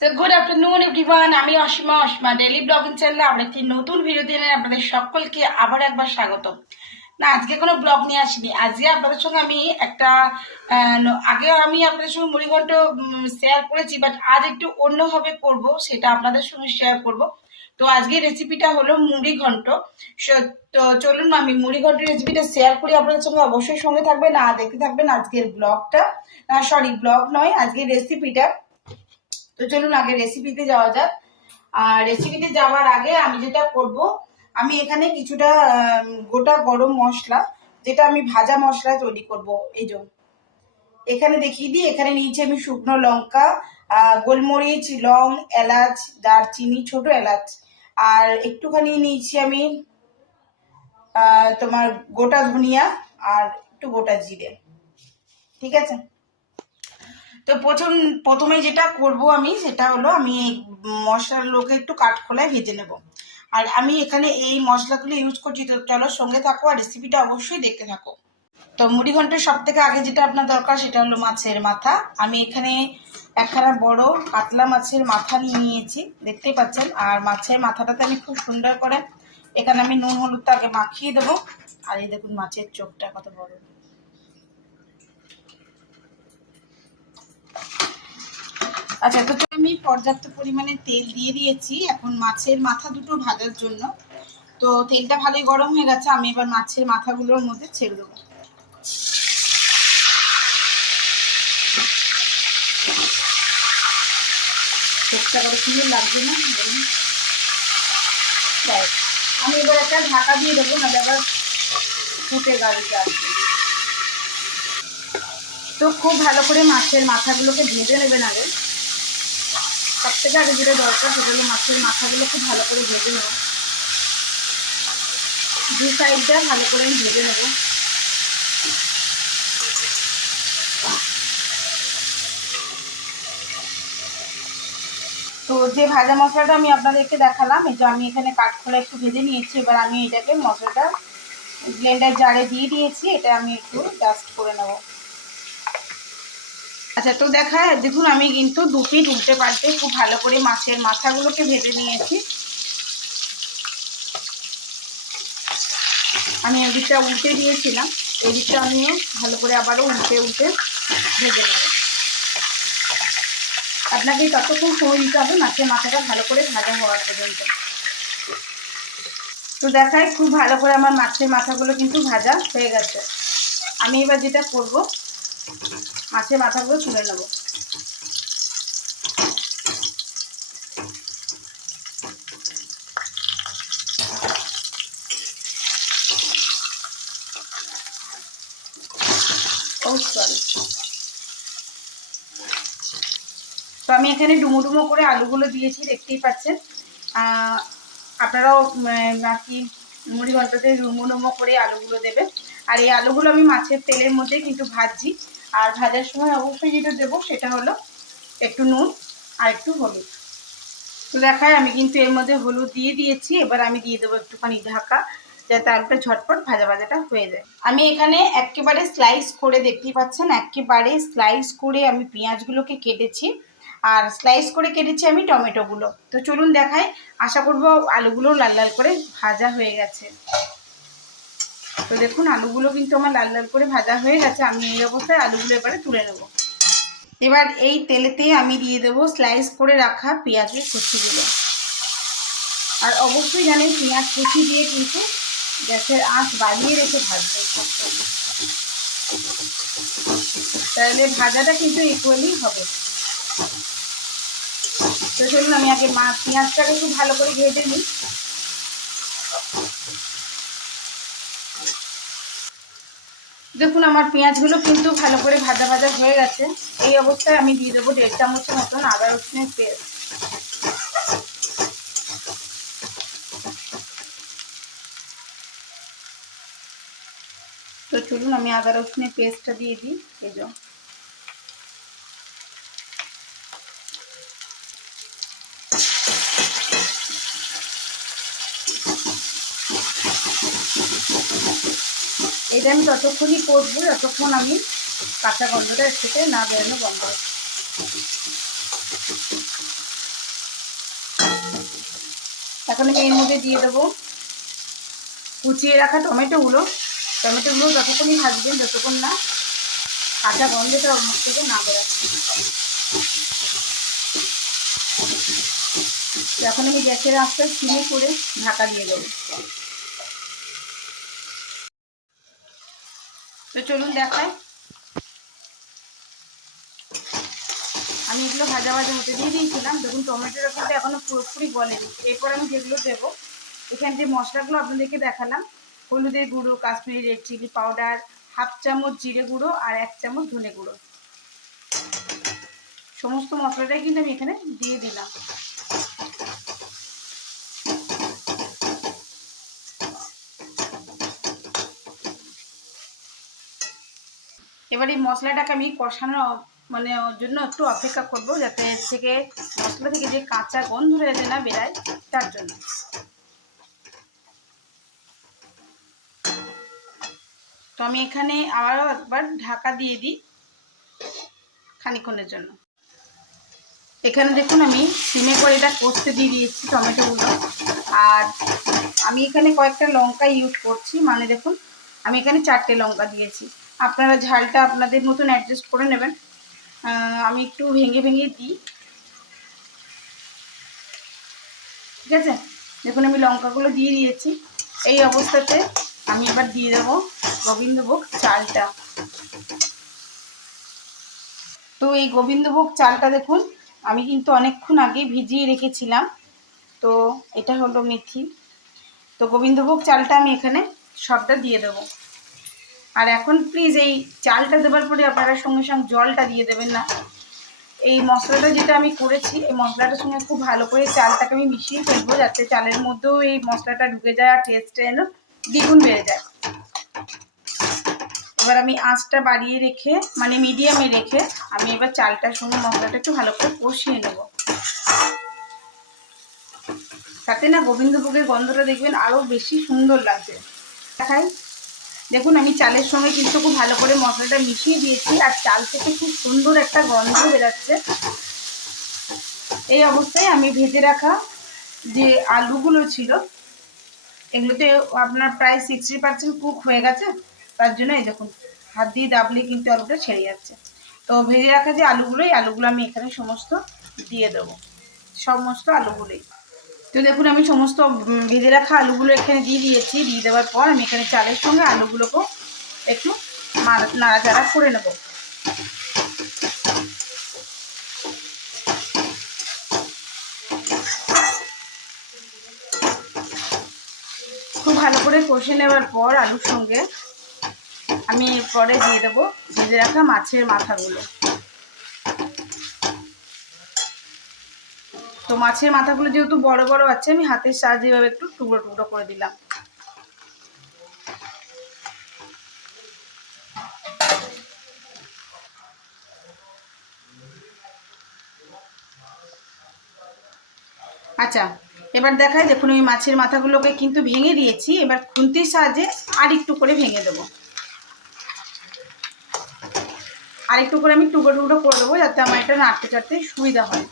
তো good afternoon everyone, আমি Asima daily blogging চ্যানেলে আমরা একটি নতুন ভিডিও দিয়ে আপনাদের সকলকে আবার একবার স্বাগত। না, আজকে কোনো ব্লগ নিয়ে আসিনি। আজকে আপনাদের সঙ্গে আমি একটা আগে আমি আপনাদের সঙ্গে মুড়িঘণ্ট শেয়ার করেছি, বাট আজ একটু অন্যভাবে করব, সেটা আপনাদের সঙ্গে শেয়ার করব। তো আজকের রেসিপিটা হলো মুড়িঘণ্ট। তো চলুন আমি মুড়িঘণ্টের রেসিপিটা শেয়ার করি আপনাদের সঙ্গে। অবশ্যই সঙ্গে থাকবেন, দেখতে থাকবেন আজকের ব্লগটা। সরি, ব্লগ নয়, আজকের রেসিপিটা। তো চলুন আগে রেসিপিতে যাওয়া যাক। আর রেসিপিতে যাওয়ার আগে আমি যেটা করব, আমি এখানে কিছুটা গোটা গরম মশলা, যেটা আমি ভাজা মশলা তৈরি করব, এই যে এখানে দেখিয়ে দিই। এখানে নিয়েছি আমি শুকনো লঙ্কা, গোলমরিচ, লং, এলাচ, দারচিনি, ছোট এলাচ, আর একটুখানি নিয়েছি আমি তোমার গোটা ধনিয়া, আর একটু গোটা জিরে। ঠিক আছে। তো প্রথমে যেটা করব আমি, সেটা হলো আমি মশলাগুলোকে একটু কাঠখোলায় ভেজে নেব। আর আমি এখানে এই মশলাগুলো ইউজ করছি, তো চলো সঙ্গে থাকো আর রেসিপিটা অবশ্যই দেখতে থাকো। তো মুড়িঘণ্টের সব থেকে আগে যেটা আপনার দরকার, সেটা হলো মাছের মাথা। আমি এখানে একখানা বড় কাতলা মাছের মাথা নিয়ে নিয়েছি, দেখতেই পাচ্ছেন। আর মাছের মাথাটাতে আমি খুব সুন্দর করে এখানে আমি নুন হলুদটা আগে মাখিয়ে দেবো। আর এই দেখুন মাছের চোখটা কত বড়। আচ্ছা, তো আমি পর্যাপ্ত পরিমাণে তেল দিয়ে দিয়েছি এখন মাছের মাথা দুটো ভাজার জন্য। তো তেলটা ভালোই গরম হয়ে গেছে, আমি এবার মাছের মাথাগুলোর মধ্যে ছেড়ে দেবো। চোখটা করে সুন্দর লাগবে না? আমি এবার একটা ঢাকা দিয়ে দেবো, নাহলে আবার ফুটে গাড়িতে আসবে। তো খুব ভালো করে মাছের মাথাগুলোকে ভেজে নেবেন আগে। সব থেকে আগে যেটা দরকার, সেটা হলো মাছের মাথাগুলো খুব ভালো করে ভেজে নেব। দু সাইডটা ভালো করে আমি ভেজে নেবো। তো যে ভাজা মশলাটা আমি আপনাদেরকে দেখালাম, এই যে আমি এখানে কাঠখোলা একটু ভেজে নিয়েছি। এবার আমি এটাকে মশলাটা ব্লেন্ডার জারে দিয়ে দিয়েছি, এটা আমি একটু ডাস্ট করে নেব। আচ্ছা, তো দেখুন আমি কিন্তু দু পিঠ উল্টে পাল্টে খুব ভালো করে মাছের মাথাগুলোকে ভেজে নিয়েছি। আমি এই দিকটা উল্টে দিয়েছিলাম, এই দিকটা আমিও ভালো করে আবারও উল্টে ভেজে নেব। আপনাকে ততক্ষণ সময় দিতে হবে মাছের মাথাটা ভালো করে ভাজা হওয়ার পর্যন্ত। তো খুব ভালো করে আমার মাছের মাথাগুলো কিন্তু ভাজা হয়ে গেছে। আমি এবার যেটা করব, মাছের মাথাগুলো তুলে নেব। তো আমি এখানে ডুমো ডুমো করে আলুগুলো দিয়েছি, দেখতেই পাচ্ছেন। আপনারাও নাকি মুড়ি ঘন্টাতে ডুমো ডুমো করে আলুগুলো দেবেন। আর এই আলুগুলো আমি মাছের তেলের মধ্যে কিন্তু ভাজছি। আর ভাজার সময় অবশ্যই যেটা দেবো, সেটা হলো একটু নুন আর একটু হলুদ। তো আমি কিন্তু এর মধ্যে হলুদ দিয়ে দিয়েছি। এবার আমি দিয়ে দেবো একটুখানি ঢাকা, যাতে আলুটা ঝটপট ভাজাটা হয়ে যায়। আমি এখানে একেবারে স্লাইস করে, দেখতেই পাচ্ছেন, একেবারে স্লাইস করে আমি পেঁয়াজগুলোকে কেটেছি। আর স্লাইস করে কেটেছি আমি টমেটোগুলো। তো চলুন দেখাই। আশা করবো আলুগুলো লাল লাল করে ভাজা হয়ে গেছে। তো দেখুন আলুগুলো কিন্তু আমার লাল লাল করে ভাজা হয়ে গেছে। আমি এই অবস্থায় আলুগুলো এবারে তুলে নেব। এবার এই তেলেতে আমি দিয়ে দেবো স্লাইস করে রাখা পেঁয়াজের কুচিগুলো। আর অবশ্যই জানেন, পেঁয়াজ কুচি দিয়ে কিন্তু গ্যাসের আঁচ বাড়িয়ে রেখে ভাজবেন, তাহলে ভাজাটা কিন্তু ইকুয়ালি হবে। তো চলুন আমি আগে পেঁয়াজটাকে একটু ভালো করে ভেজে নিই। দেখুন আমার পেঁয়াজগুলো কিন্তু ভালো করে ভাজা হয়ে গেছে। এই অবস্থায় আমি দিয়ে দেবো 1.5 চামচের মতন আদা রসুনের পেস্ট। তো চলুন আমি আদা রসুনের পেস্টটা দিয়ে দিই। এই যে এটা আমি ততক্ষণই করবো যতক্ষণ আমি কাঁচা গন্ধটা এর থেকে না বেরোনো বন্ধ। এখন আমি এর মধ্যে দিয়ে দেবো কুচিয়ে রাখা টমেটোগুলো ততক্ষণই ভাজবেন যতক্ষণ না কাঁচা গন্ধটা ওর মুখ থেকে না বেরোচ্ছে। এখন আমি গ্যাসের আঁচটা সিমে করে ঢাকা দিয়ে দেবো। তো চলুন দেখায়, আমি এগুলো ভাজা ভাজা হতে দিয়ে দিয়েছিলাম। দেখুন টমেটোর কিন্তু এখনো পুরোপুরি গলেনি। এরপর আমি যেগুলো দেবো, এখানে যে মশলাগুলো আপনাদেরকে দেখালাম, হলুদের গুঁড়ো, Kashmiri red chilli powder, half চামচ জিরে গুঁড়ো আর 1 চামচ ধনে গুঁড়ো, সমস্ত মশলাটাই কিন্তু আমি এখানে দিয়ে দিলাম। এবার এই মশলাটাকে আমি কষানো মানে ওর জন্য একটু অপেক্ষা করবো, যাতে এর থেকে মশলা থেকে যে কাঁচা গন্ধ যাতে না বেরায়, তার জন্য। তো আমি এখানে আবারও একবার ঢাকা দিয়ে দিই খানিকক্ষণের জন্য। এখানে দেখুন আমি সিমে করে এটা কষতে দিয়ে দিয়েছি টমেটোগুলো। আর আমি এখানে কয়েকটা লঙ্কা ইউজ করছি, মানে দেখুন আমি এখানে 4টে লঙ্কা দিয়েছি। আপনারা ঝালটা আপনাদের মতন অ্যাডজাস্ট করে নেবেন। আমি একটু ভেঙে ভেঙে দিই, ঠিক আছে। দেখুন আমি লঙ্কাগুলো দিয়ে দিয়েছি। এই অবস্থাতে আমি এবার দিয়ে দেবো গোবিন্দভোগ চালটা। তো এই গোবিন্দভোগ চালটা দেখুন আমি কিন্তু অনেকক্ষণ আগে ভিজিয়ে রেখেছিলাম। তো এটা হলো মেথি। তো গোবিন্দভোগ চালটা আমি এখানে সবটা দিয়ে দেবো। আর এখন প্লিজ এই চালটা দেওয়ার পরে আপনারা সঙ্গে সঙ্গে জলটা দিয়ে দেবেন না। এই মশলাটা যেটা আমি করেছি, এই মশলাটার সঙ্গে খুব ভালো করে চালটাকে আমি মিশিয়ে ফেলবো, যাতে চালের মধ্যেও এই মশলাটা ঢুকে যায় আর টেস্টটা যেন দ্বিগুণ বেড়ে যায়। এবার আমি আঁচটা বাড়িয়ে রেখে, মানে মিডিয়ামে রেখে, আমি এবার চালটার সঙ্গে মশলাটা একটু ভালো করে কষিয়ে নেব। তাতে না গোবিন্দভোগের গন্ধটা দেখবেন আরও বেশি সুন্দর লাগবে। দেখাই, দেখুন আমি চালের সঙ্গে কিন্তু খুব ভালো করে মশলাটা মিশিয়ে দিয়েছি, আর চাল থেকে খুব সুন্দর একটা গন্ধ বেরাচ্ছে। এই অবস্থায় আমি ভেজে রাখা যে আলুগুলো ছিল, এগুলোতে আপনার প্রায় 60% কুক হয়ে গেছে। তার জন্য এই দেখুন হাত দিয়ে দাবলে কিন্তু আলুটা ছেড়ে যাচ্ছে। তো ভেজে রাখা যে আলুগুলো, এই আলুগুলো আমি এখানে সমস্ত দিয়ে দেবো, সমস্ত আলুগুলোই। তো দেখুন আমি সমস্ত ভেজে রাখা আলুগুলো এখানে দিয়ে দিয়েছি। দিয়ে দেওয়ার পর আমি এখানে চালের সঙ্গে আলুগুলোকেও একটু নাড়াচাড়া করে নেব। খুব ভালো করে কষে নেওয়ার পর আলুর সঙ্গে আমি এরপরে দিয়ে দেবো ভেজে রাখা মাছের মাথাগুলো। তো মাছের মাথাগুলো যেহেতু বড় বড় আছে, আমি হাতের সাহায্যে এভাবে একটু টুকরো টুকরো করে দিলাম। আচ্ছা, এবার দেখাই, দেখুন আমি মাছের মাথাগুলোকে কিন্তু ভেঙে দিয়েছি। এবার খুন্তির সাহায্যে আরেকটু করে ভেঙে দেবো, আরেকটু করে আমি টুকরো টুকরো করে দেবো, যাতে আমার এটা নাড়তে চাড়তে সুবিধা হয়।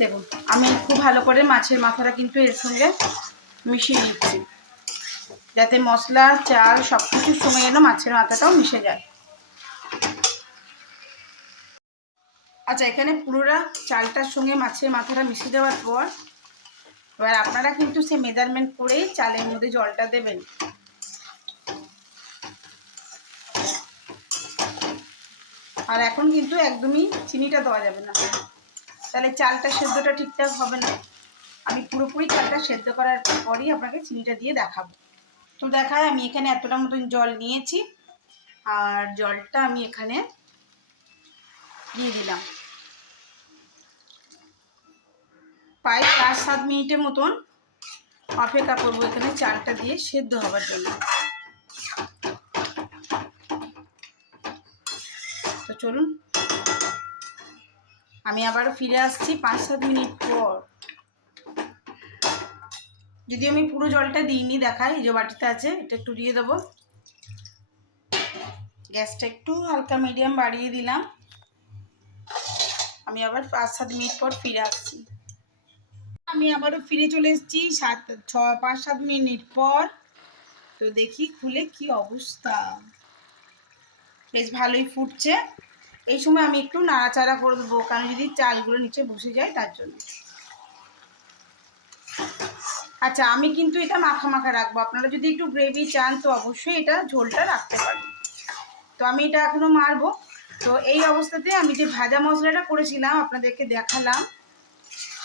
দেখুন আমি খুব ভালো করে মাছের মাথাটা কিন্তু এর সঙ্গে মিশিয়ে নিচ্ছি, যাতে মশলা চাল সব কিছুর সঙ্গে যেন মাছের মাথাটাও মিশে যায়। আচ্ছা, এখানে পুরোটা চালটার সঙ্গে মাছের মাথাটা মিশে যাওয়ার পর এবার আপনারা কিন্তু সে মেজারমেন্ট করেই চালের মধ্যে জলটা দেবেন। আর এখন কিন্তু একদমই চিনিটা দেওয়া যাবে না, তাহলে চালটা সেদ্ধটা ঠিকঠাক হবে না। আমি পুরোপুরি চালটা সেদ্ধ করার পরই আপনাকে চিনিটা দিয়ে দেখাবো। তো দেখায় আমি এখানে এতটা মতন জল নিয়েছি, আর জলটা আমি এখানে দিয়ে দিলাম। প্রায় 5-7 মিনিটের মতন অপেক্ষা করবো এখানে চালটা দিয়ে সেদ্ধ হওয়ার জন্য। তো চলুন আমি আবারও ফিরে আসছি 5-7 মিনিট পর। যদি আমি পুরো জলটা দিইনি দেখাই, এই যে বাটিতে আছে, এটা একটু দিয়ে দেবো। গ্যাসটা একটু হালকা মিডিয়াম বাড়িয়ে দিলাম। আমি আবার 5-7 মিনিট পর ফিরে আসছি। আমি আবারও ফিরে চলে এসেছি 5-7 মিনিট পর। তো দেখি খুলে কি অবস্থা। বেশ ভালোই ফুটছে। এই সময় আমি একটু নাড়াচাড়া করে দেবো, কারণ যদি চালগুলো নিচে বসে যায় তার জন্য। আচ্ছা, আমি কিন্তু এটা মাখা মাখা রাখবো। আপনারা যদি একটু গ্রেভি চান তো অবশ্যই এটা ঝোলটা রাখতে পারেন। তো আমি এটা এখনো মারবো। তো এই অবস্থাতে আমি যে ভাজা মশলাটা করেছিলাম আপনাদেরকে দেখালাম,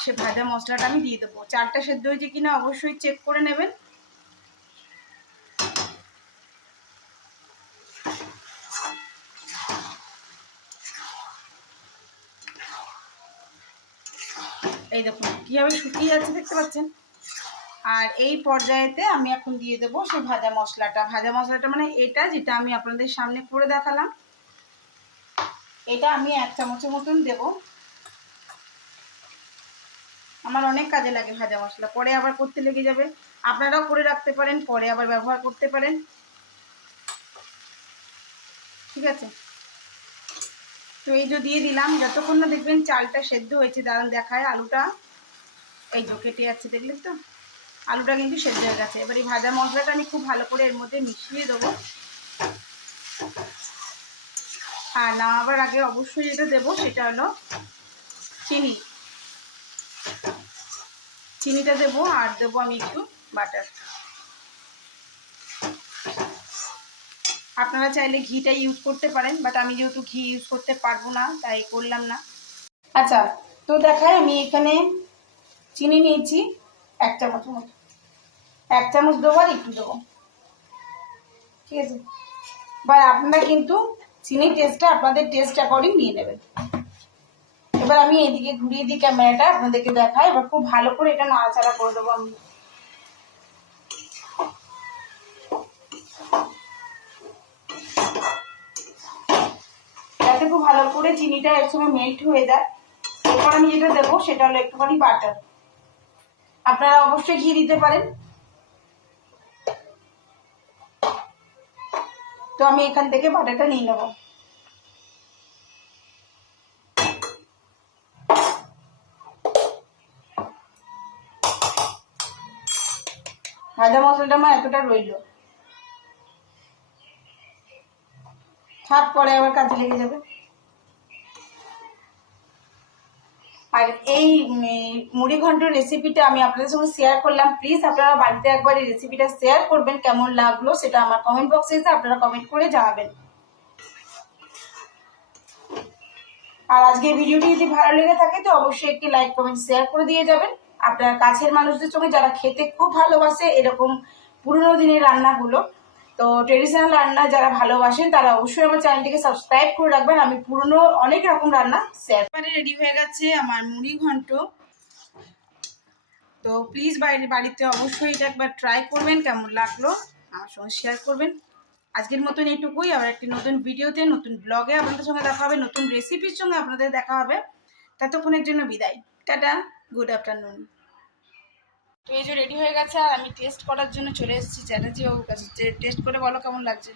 সে ভাজা মশলাটা আমি দিয়ে দেবো। চালটা সেদ্ধ হয়েছে কিনা অবশ্যই চেক করে নেবেন। এই দেখুন কীভাবে শুকিয়ে যাচ্ছে, দেখতে পাচ্ছেন। আর এই পর্যায়েতে আমি এখন দিয়ে দেবো সেই ভাজা মশলাটা। ভাজা মশলাটা মানে এটা যেটা আমি আপনাদের সামনে করে দেখালাম, এটা আমি 1 চামচের মতন দেবো। আমার অনেক কাজে লাগে ভাজা মশলা, পরে আবার করতে লেগে যাবে। আপনারাও করে রাখতে পারেন, পরে আবার ব্যবহার করতে পারেন, ঠিক আছে। তো এই যে দিয়ে দিলাম, যতক্ষণ না দেখবেন চালটা সেদ্ধ হয়েছে, দাঁড়ান দেখায়। আলুটা এই যে কেটে যাচ্ছে, দেখলেন তো, আলুটা কিন্তু সেদ্ধ হয়ে গেছে। এবার এই ভাজা মশলাটা আমি খুব ভালো করে এর মধ্যে মিশিয়ে দেবো। আর নামাবার আগে অবশ্যই যেটা দেবো সেটা হলো চিনি। চিনিটা দেবো, আর দেবো আমি একটু বাটার। আপনারা চাইলে ঘিটা ইউজ করতে পারেন, বাট আমি যেহেতু ঘি ইউজ করতে পারবো না তাই করলাম না। আচ্ছা, তো দেখায় আমি এখানে চিনি নিয়েছি 1 চামচ মতো। 1 চামচ দেবো আর একটু দেবো, ঠিক আছে। বা আপনারা কিন্তু চিনির টেস্টটা আপনাদের টেস্ট অ্যাকর্ডিং নিয়ে নেবেন। এবার আমি এদিকে ঘুরিয়ে দিই ক্যামেরাটা, আপনাদেরকে দেখাই। এবার খুব ভালো করে এটা নাড়াচাড়া করে দেবো আমি। যাতে খুব ভালো করে চিনিটা এর সঙ্গে মেল্ট হয়ে যায়। এরপর আমি যেটা দেবো সেটা হলো একটুখানি বাটার। আপনারা অবশ্যই ঘি দিতে পারেন। তো আমি এখান থেকে বাটারটা নিয়ে নেবো। ভাজা মশলাটা আমার এতটা রইল, থাক, পরে আবার কাজে লেগে যাবে। আর এই মুড়ি ঘন্টর রেসিপিটা আমি আপনাদের সঙ্গে শেয়ার করলাম। প্লিজ আপনারা বাড়িতে একবার এই রেসিপিটা শেয়ার করবেন, কেমন লাগলো সেটা আমার কমেন্ট বক্সে এসে আপনারা কমেন্ট করে জানাবেন। আর আজকের ভিডিওটি যদি ভালো লেগে থাকে তো অবশ্যই একটি লাইক কমেন্ট শেয়ার করে দিয়ে যাবেন। আপনার কাছের মানুষদের সঙ্গে যারা খেতে খুব ভালোবাসে এরকম পুরোনো দিনের রান্নাগুলো, তো ট্রেডিশনাল রান্না যারা ভালোবাসেন তারা অবশ্যই আমার চ্যানেলটিকে সাবস্ক্রাইব করে রাখবেন। আমি পুরোনো অনেক রকম রান্না শেয়ার। রেডি হয়ে গেছে আমার মুড়ি ঘন্ট। তো প্লিজ বাড়িতে অবশ্যই এটা একবার ট্রাই করবেন, কেমন লাগলো আমার সঙ্গে শেয়ার করবেন। আজকের মতন এইটুকুই। আবার একটি নতুন ভিডিওতে নতুন ব্লগে আপনাদের সঙ্গে দেখা হবে, নতুন রেসিপির সঙ্গে আপনাদের দেখা হবে। ততক্ষণের জন্য বিদায়, টাটা, গুড আফটারনুন। তো এই যে রেডি হয়ে গেছে, আর আমি টেস্ট করার জন্য চলে এসেছি চ্যাটার্জি বাবুর কাছে। টেস্ট করে বলো কেমন লাগছে।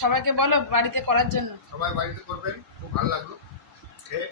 সবাইকে বলো বাড়িতে করার জন্য। সবাই বাড়িতে করবেন, খুব ভালো লাগলো খেয়ে।